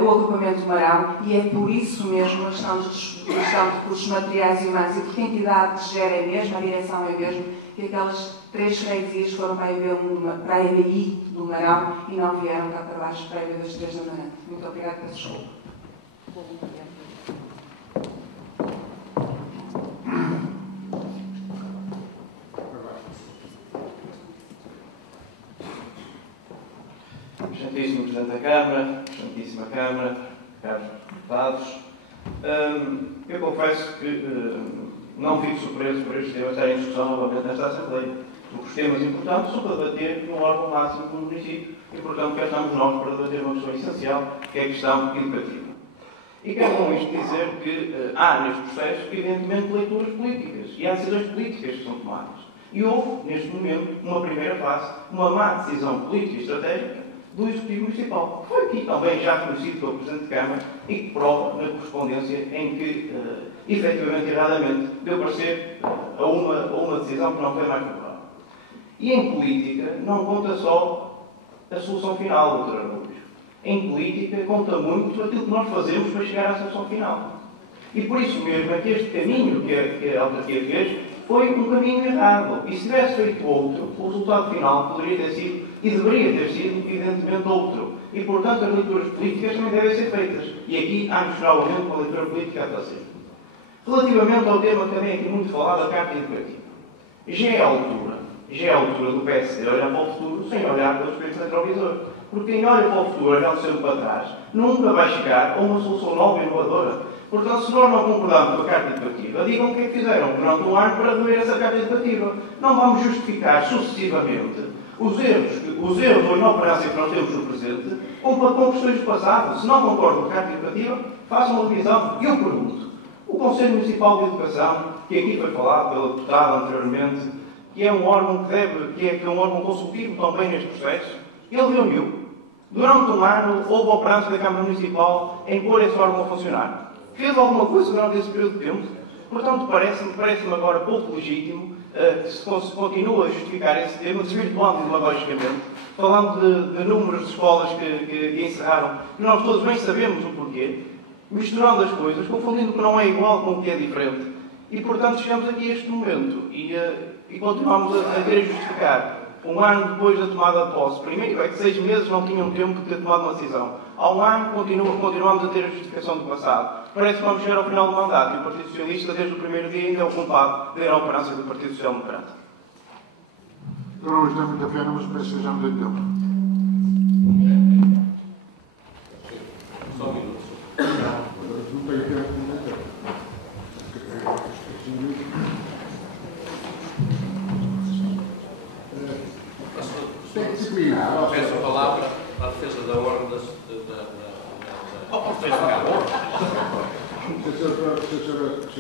o agrupamento de Marão, e é por isso mesmo a questão de recursos materiais e humanos, e porque a entidade que gera é mesmo, a direção é mesmo, que aquelas 3 freguesias foram para a EBI do Marão e não vieram cá para baixo para a EBI das 3 da Amarante. Muito obrigada, peço desculpa. Excelentíssimo Presidente da Câmara, Excelentíssima Câmara, caros deputados, eu confesso que não fico surpreso por este tema estar em discussão novamente nesta Assembleia, porque os temas importantes são para debater no órgão máximo do município e, portanto, cá estamos nós para debater uma questão essencial, que é a questão educativa. E quero com isto dizer que há neste processo, evidentemente, leituras políticas e há decisões políticas que são tomadas. E houve, neste momento, uma primeira fase, uma má decisão política e estratégica do Executivo Municipal, que foi aqui também já conhecido pelo Presidente de Câmara e que prova na correspondência em que, efetivamente, erradamente, deu parecer a uma decisão que não foi mais favorável. E em política não conta só a solução final, Dr. Araújo. Em política conta muito aquilo que nós fazemos para chegar à solução final. E por isso mesmo é que este caminho que a autarquia fez foi um caminho errado. E se tivesse feito outro, o resultado final poderia ter sido e deveria ter sido, evidentemente, outro. E, portanto, as leituras políticas também devem ser feitas. E aqui há naturalmente uma leitura política a fazer. Relativamente ao tema que também é aqui muito falado, da Carta Educativa. Já é a altura do PSD olhar para o futuro sem olhar pelo espelho retrovisor. Porque quem olha para o futuro, olhando sempre para trás, nunca vai chegar a uma solução nova e inovadora. Portanto, se nós não concordamos com a Carta Educativa, digam o que é que fizeram durante um ano para rever essa Carta Educativa. Não vamos justificar sucessivamente os erros ou inoperância que nós temos no presente com questões do passado. Se não concordam com a Carta Educativa, façam uma revisão. E eu pergunto, o Conselho Municipal de Educação, que aqui foi falado pela deputada anteriormente, que é um órgão que é um órgão consultivo também neste processo, ele reuniu. Durante um ano, houve operança da Câmara Municipal em pôr esse órgão a funcionar. Fez alguma coisa durante esse período de tempo? Portanto, parece-me agora pouco legítimo que se continue a justificar esse tema, desvirtuando demagogicamente, falando de números de escolas que encerraram, que nós todos bem sabemos o porquê, misturando as coisas, confundindo o que não é igual com o que é diferente. E, portanto, chegamos aqui a este momento e continuamos a ter a justificar. Um ano depois da tomada de posse, primeiro é que 6 meses não tinham tempo de ter tomado uma decisão. Há um ano continuamos a ter a justificação do passado. Parece que vamos chegar ao final do mandato e o Partido Socialista, desde o primeiro dia, ainda é o culpado de ir à operança do Partido Social Democrata. Eu hoje dou muita pena, mas parece que já me dei tempo. Só um minuto. Não tenho tempo de comentar. Tem que disciplinar. Peço a palavra à defesa da ordem da... Se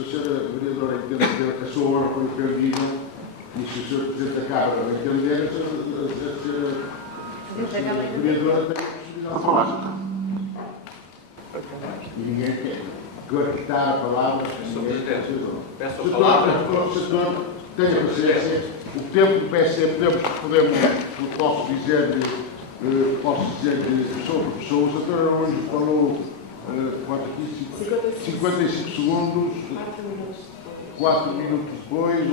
a senhora vereadora entender que a sua ordem foi ofendida e se o senhor Presidente da Câmara entender, a senhora vereadora tem possibilidade de falar. E ninguém quer cortar a palavra. Sr. Presidente, peço a Se palavra. tenha paciência. O tempo do PSD posso dizer sobre pessoas. A doutora Araújo falou quanto aqui? 55 segundos, 4 minutos depois,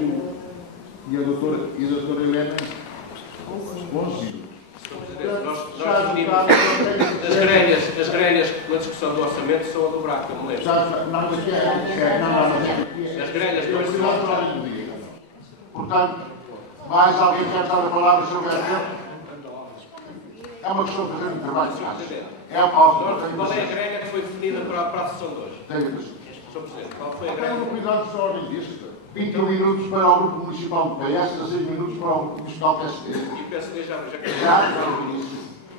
e a doutora Helena 11. Nós definimos as grelhas na discussão do orçamento são a dobrar, como lembro. As grelhas depois são... Portanto, mais alguém quer dar a palavra sobre o tempo? É uma questão de fazer um trabalho de casa. É a pausa. Qual é a grelha que foi definida para a sessão de hoje? Tenho a Sr. Presidente, qual foi a Tenho grelha? cuidado de ordem disto. 21 minutos para o Grupo Municipal do PS, 16 minutos para o Grupo Municipal do PSD. E penso que já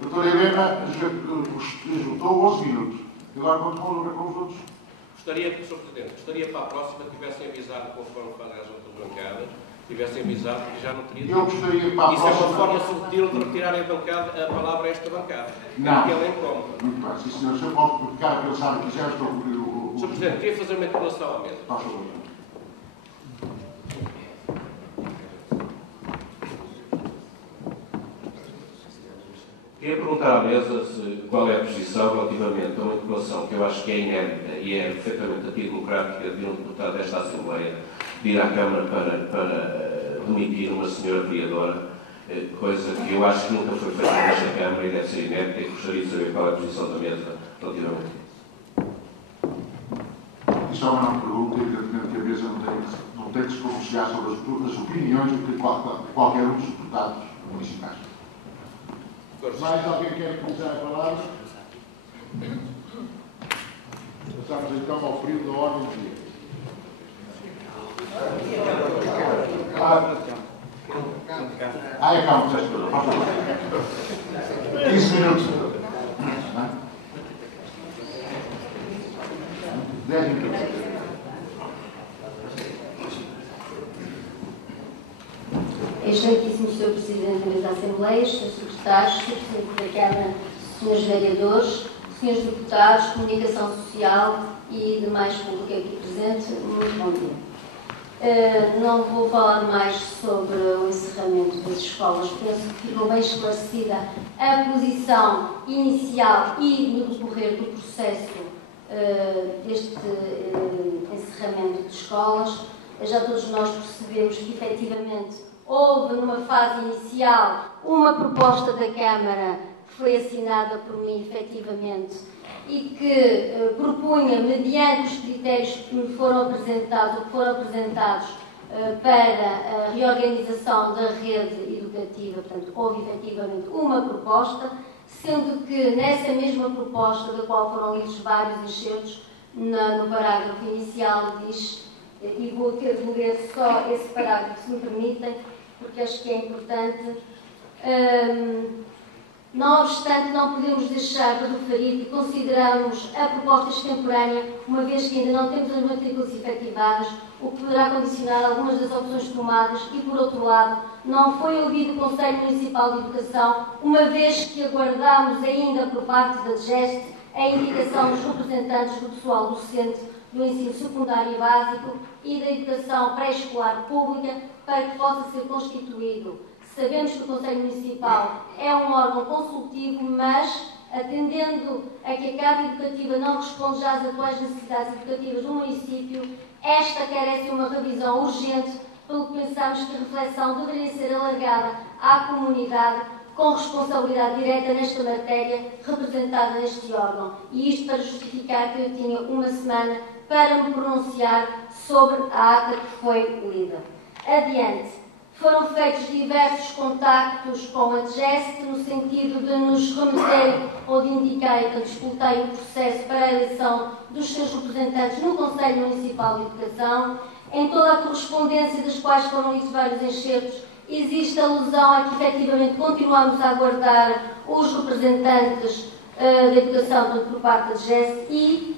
O Dr. Helena esgotou 11 minutos. Agora vamos com os outros. Gostaria, Sr. Presidente, gostaria para a próxima que tivessem avisado, conforme fazem as outras bancadas, tivessem avisado que já não teria. Eu gostaria para a Isso próxima... é uma forma subtil de retirarem a palavra a esta bancada. Não. Que ela é incómoda. Muito bem, sim senhor. Se eu posso ficar a pensar que já estou a cumprir o... Sr. Presidente, queria fazer uma interpelação à mesa. Faz favor. Queria perguntar à mesa qual é a posição relativamente a uma interpelação que eu acho que é inédita e é perfeitamente antidemocrática de um deputado desta Assembleia de ir à Câmara para demitir uma senhora vereadora, coisa que eu acho que nunca foi feita nesta Câmara e deve ser inédita, e gostaria de saber qual é a posição da mesa relativamente a isso. Isto é uma não pergunta, evidentemente que a mesa não tem que se pronunciar sobre as opiniões de qualquer um dos deputados municipais. Mais alguém quer começar a palavra? Passamos então ao período da ordem do dia. É calma, gestor. 15 minutos. 10 minutos. Excelentíssimo Sr. Presidente da Assembleia, Sr. Secretários, Sr. Presidente da Câmara, Srs. Vereadores, Srs. Deputados, Comunicação Social e demais público aqui presente, muito bom dia. Não vou falar mais sobre o encerramento das escolas, penso que ficou bem esclarecida a posição inicial e no decorrer do processo deste encerramento de escolas. Já todos nós percebemos que, efetivamente, houve, numa fase inicial, uma proposta da Câmara que foi assinada por mim, efetivamente, e que propunha, mediante os critérios que me foram apresentados, para a reorganização da rede educativa. Portanto, houve, efetivamente, uma proposta, sendo que, nessa mesma proposta, da qual foram lidos vários excertos, no parágrafo inicial diz, e vou ter de ler só esse parágrafo, se me permitem, porque acho que é importante. Não obstante, não podemos deixar de referir que consideramos a proposta extemporânea, uma vez que ainda não temos as matrículas efetivadas, o que poderá condicionar algumas das opções tomadas e, por outro lado, não foi ouvido o Conselho Municipal de Educação, uma vez que aguardamos ainda por parte da DGEST a indicação dos representantes do pessoal docente do ensino secundário e básico e da educação pré-escolar pública para que possa ser constituído. Sabemos que o Conselho Municipal é um órgão consultivo, mas, atendendo a que a Casa Educativa não responde já às atuais necessidades educativas do município, esta carece de uma revisão urgente, pelo que pensamos que a reflexão deveria ser alargada à comunidade com responsabilidade direta nesta matéria representada neste órgão. E isto para justificar que eu tinha uma semana para me pronunciar sobre a ata que foi lida. Adiante. Foram feitos diversos contactos com a DGEST no sentido de nos remeterem ou de indicarem, portanto, disputarem o processo para a eleição dos seus representantes no Conselho Municipal de Educação. Em toda a correspondência das quais foram lidos vários excertos, existe alusão a que, efetivamente, continuamos a aguardar os representantes da Educação, portanto, por parte da DGEST e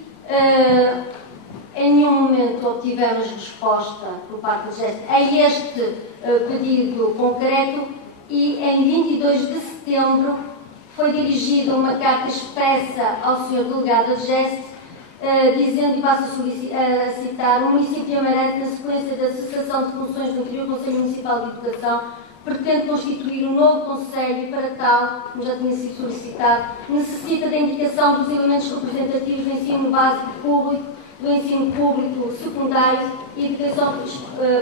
em nenhum momento obtivemos resposta por parte da DGEST a este pedido concreto e em 22 de setembro foi dirigida uma carta expressa ao Sr. Delegado da DGEST dizendo, e passo a citar, o município de Amarante, na sequência da cessação de funções do anterior Conselho Municipal de Educação, pretende constituir um novo Conselho e, para tal, como já tinha sido solicitado, necessita da indicação dos elementos representativos do ensino básico público, do ensino público secundário e de educação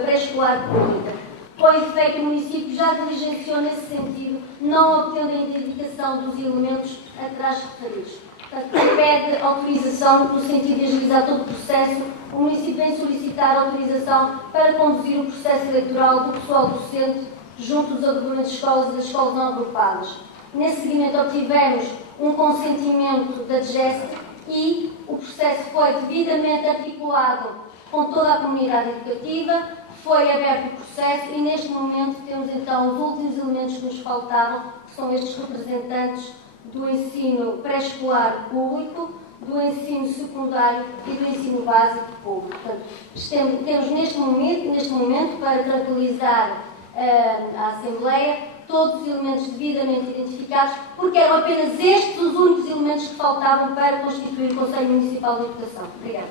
pré-escolar pública. Com efeito, o município já diligenciou nesse sentido, não obtendo a indicação dos elementos atrás referidos. Portanto, pede autorização no sentido de agilizar todo o processo. O município vem solicitar autorização para conduzir o processo eleitoral do pessoal docente junto dos agrupamentos de escolas e das escolas não agrupadas. Nesse seguimento, obtivemos um consentimento da DGEST e o processo foi devidamente articulado com toda a comunidade educativa, foi aberto o processo e neste momento temos então os últimos elementos que nos faltavam, que são estes representantes do ensino pré-escolar público, do ensino secundário e do ensino básico público. Portanto, temos neste momento para tranquilizar a Assembleia todos os elementos devidamente identificados, porque eram apenas estes os únicos elementos que faltavam para constituir o Conselho Municipal de Educação. Obrigada.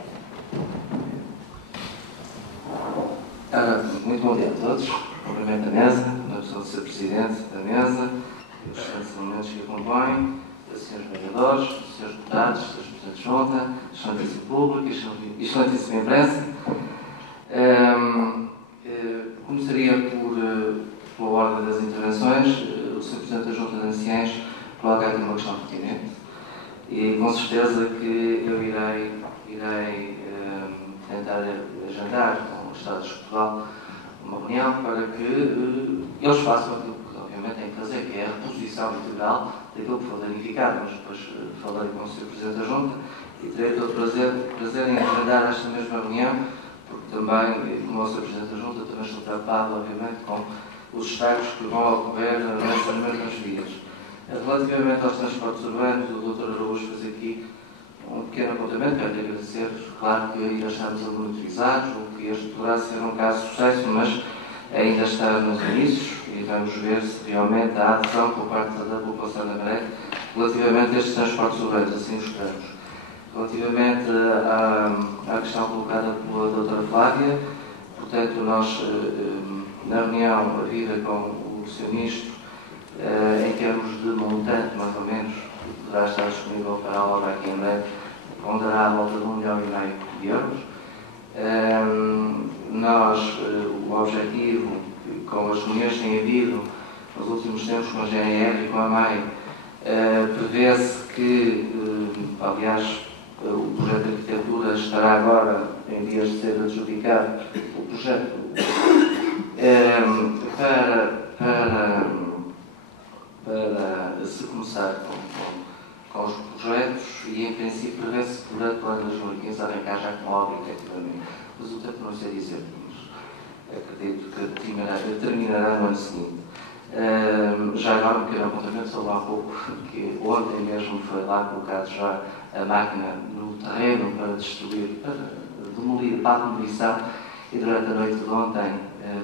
Muito bom dia a todos. Cumprimento a mesa, na pessoa de ser presidente da mesa, os restantes elementos que acompanham, os senhores vereadores, os senhores deputados, os senhores presidentes de junta, excelentíssimo público e excelentíssima imprensa. Começaria pela ordem das intervenções. O Sr. Presidente da Junta de Anciães coloca aqui uma questão pertinente e com certeza que eu irei tentar agendar com os Estados de Portugal uma reunião para que eles façam aquilo que obviamente têm que fazer, que é a reposição integral daquilo que for danificado. Mas depois falarei com o Sr. Presidente da Junta e terei todo o prazer em agendar esta mesma reunião, porque também, como o Sr. Presidente da Junta, também estou preocupado, obviamente, com os estragos que vão ocorrer nessas mesmas vias. Relativamente aos transportes urbanos, o Dr. Araújo fez aqui um pequeno apontamento, quero lhe agradecer. Claro que ainda estamos a monitorizar, o que este poderá ser um caso de sucesso, mas ainda está nos inícios e vamos ver se realmente há adesão por parte da população da Maré relativamente a estes transportes urbanos, assim os esperamos. Relativamente à questão colocada pela doutora Flávia, portanto, nós, na reunião havida com o Sr. Ministro, em termos de montante, mais ou menos, que poderá estar disponível para a obra aqui em breve, ponderará a volta de 1,5 milhão de euros. Nós, o objetivo, com as reuniões que têm havido nos últimos tempos com a GNR e com a MAI, prevê-se que, aliás, o projeto de arquitetura estará agora em vias de ser adjudicado, o projeto para se começar com os projetos e, em princípio, prevê-se que durante o ano de 2015 arrancar já com a obra, efetivamente. Mas o tempo não sei dizer, mas acredito que terminará no ano seguinte. Já agora um pequeno apontamento sobre há pouco, que ontem mesmo foi lá colocado já a máquina no terreno para destruir, para demolir, para a demolição, e durante a noite de ontem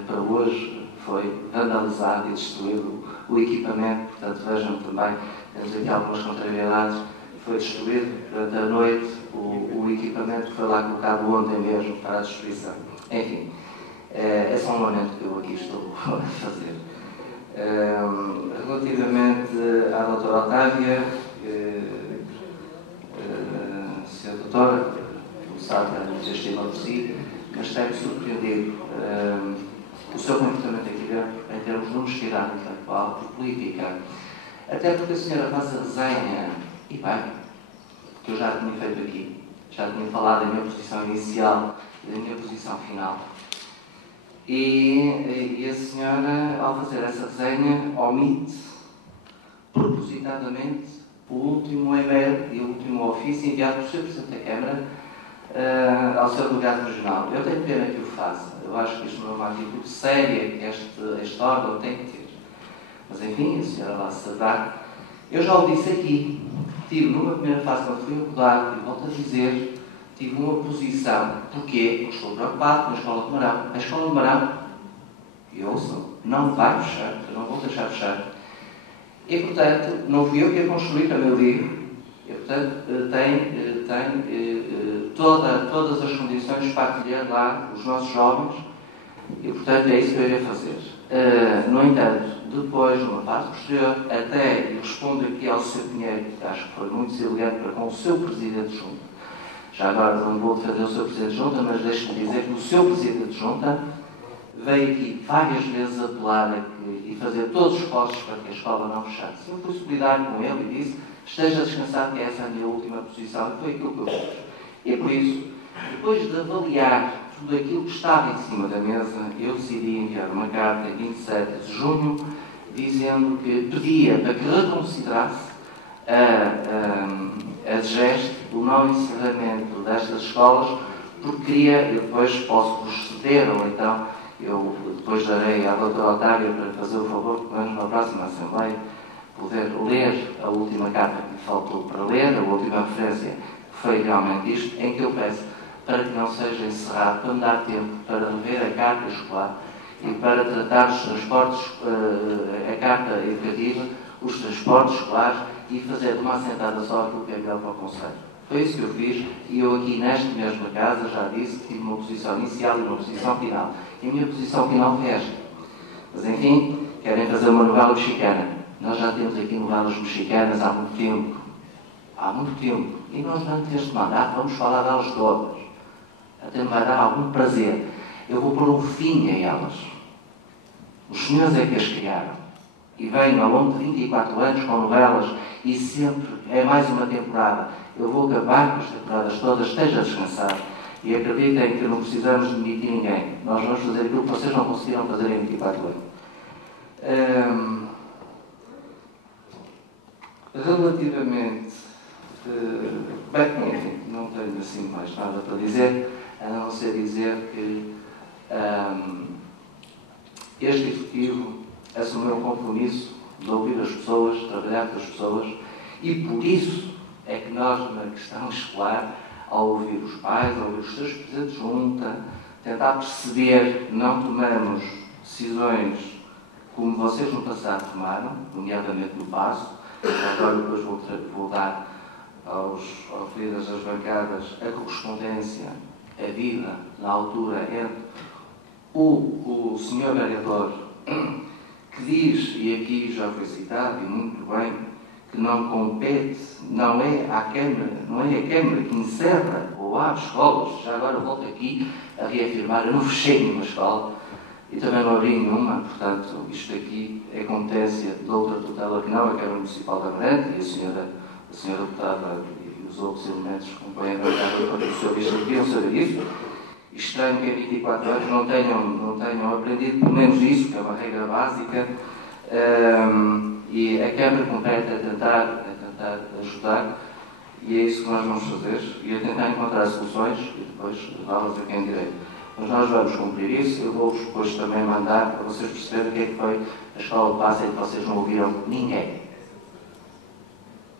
para hoje foi vandalizado e destruído o equipamento. Portanto, vejam também, temos aqui algumas contrariedades. Foi destruído durante a noite o equipamento que foi lá colocado ontem mesmo para a destruição. Enfim, é só um lamento que eu aqui estou a fazer. Relativamente à doutora Otávia, Sra. Doutora, como sabe, já estive por si, mas tenho surpreendido o seu comportamento aqui dentro, em termos de honestidade intelectual, de política. Até porque a senhora faz a resenha, e bem, que eu já tinha feito aqui, já tinha falado da minha posição inicial e da minha posição final. E a senhora, ao fazer essa resenha, omite propositadamente o último e-mail e o último ofício enviado pelo Sr. Presidente da Câmara ao seu delegado regional. Eu tenho pena que o faça. Eu acho que isto não é uma atitude séria que este órgão tem que ter. Mas, enfim, a senhora lá se saberá. Eu já o disse aqui. Tive numa primeira fase, quando fui acordado, e volto a dizer, tive uma posição. Porquê? Porque estou preocupado com a Escola de Marão. A Escola de Marão, e ouçam, não vai fechar. Eu não vou deixar fechar. E, portanto, não fui eu que a construí, como eu digo. E, portanto, tem todas as condições para acolher lá os nossos jovens. E, portanto, é isso que eu irei fazer. No entanto, depois, numa fase posterior, até eu respondo aqui ao Sr. Pinheiro, que acho que foi muito deselegante para com o seu Presidente de Junta. Já agora não vou defender o seu Presidente de Junta, mas deixe-me dizer que o seu Presidente de Junta veio aqui várias vezes apelar e fazer todos os esforços para que a escola não fechasse. Eu fui solidário com ele e disse: esteja descansado, que essa é a minha última posição. E foi aquilo que eu fiz. E por isso, depois de avaliar tudo aquilo que estava em cima da mesa, eu decidi enviar uma carta em 27 de junho, dizendo que pedia para que reconsiderasse a geste do não encerramento destas escolas, porque queria, eu depois posso proceder, ou então Eu depois darei à doutora Otária para fazer o favor, pelo menos na próxima Assembleia, poder ler a última carta que me faltou para ler, a última referência, que foi realmente isto, em que eu peço para que não seja encerrado, para me dar tempo para rever a carta escolar e para tratar os transportes, a carta educativa, os transportes escolares e fazer de uma assentada só aquilo que é melhor para o Conselho. Foi isso que eu fiz e eu aqui nesta mesma casa já disse que tive uma posição inicial e uma posição final. E a minha posição final foi esta. Mas enfim, querem fazer uma novela mexicana. Nós já temos aqui novelas mexicanas há muito tempo. Há muito tempo. E nós, durante este mandato, vamos falar delas todas. Até me vai dar algum prazer. Eu vou pôr um fim a elas. Os senhores é que as criaram. E vêm ao longo de 24 anos com novelas e sempre é mais uma temporada. Eu vou acabar com as temporadas todas, esteja descansado. E acreditem que não precisamos demitir ninguém. Nós vamos fazer aquilo que vocês não conseguiram fazer em 24 anos. Relativamente... bem, enfim, não tenho assim mais nada para dizer, a não ser dizer que este Executivo assumiu o compromisso de ouvir as pessoas, de trabalhar com as pessoas, e por isso é que nós, na questão escolar, ao ouvir os pais, ao ouvir os seus presidentes de junta, tentar perceber, não tomamos decisões como vocês no passado tomaram, nomeadamente no passo. Agora depois vou dar aos líderes das bancadas a correspondência, a vida, na altura, entre o senhor vereador que diz, e aqui já foi citado, e muito bem, que não compete, não é a Câmara que encerra ou abre escolas. Já agora volto aqui a reafirmar, eu não fechei nenhuma escola e também não abri nenhuma, portanto, isto aqui é competência de outra tutela que não a Câmara Municipal de Amarante, e a senhora deputada e os outros elementos que compõem a bancada do Socialista deviam saber isso. Estranho que em 24 anos não tenham aprendido pelo menos isso, que é uma regra básica, e a Câmara compete a tentar ajudar, e é isso que nós vamos fazer, e a tentar encontrar soluções e depois levá-las a quem direito. Mas nós vamos cumprir isso. Eu vou-vos depois também mandar para vocês perceberem o que é que foi a escola de base em que vocês não ouviram ninguém.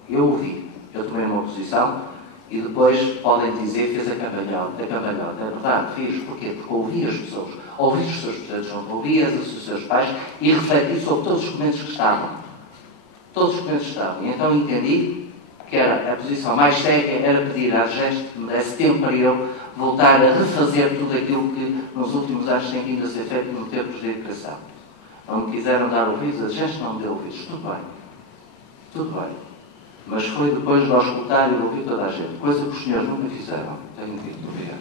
Eu ouvi, eu tomei uma posição e depois podem dizer que fez a cambalhota. É verdade, fiz. Porquê? Porque ouvi as pessoas, ouvi os seus presidentes, ouvi os seus pais e refleti sobre todos os documentos que estavam. Todos os documentos que estavam. E então entendi que era a posição mais séria, era pedir à GEST que me desse tempo para eu voltar a refazer tudo aquilo que nos últimos anos tem vindo a ser feito no termos de educação. Não me quiseram dar ouvidos, a GEST não me deu ouvidos. Tudo bem. Mas foi depois de nós escutar e ouvir toda a gente, coisa que os senhores nunca fizeram. Tenho dito, obrigado.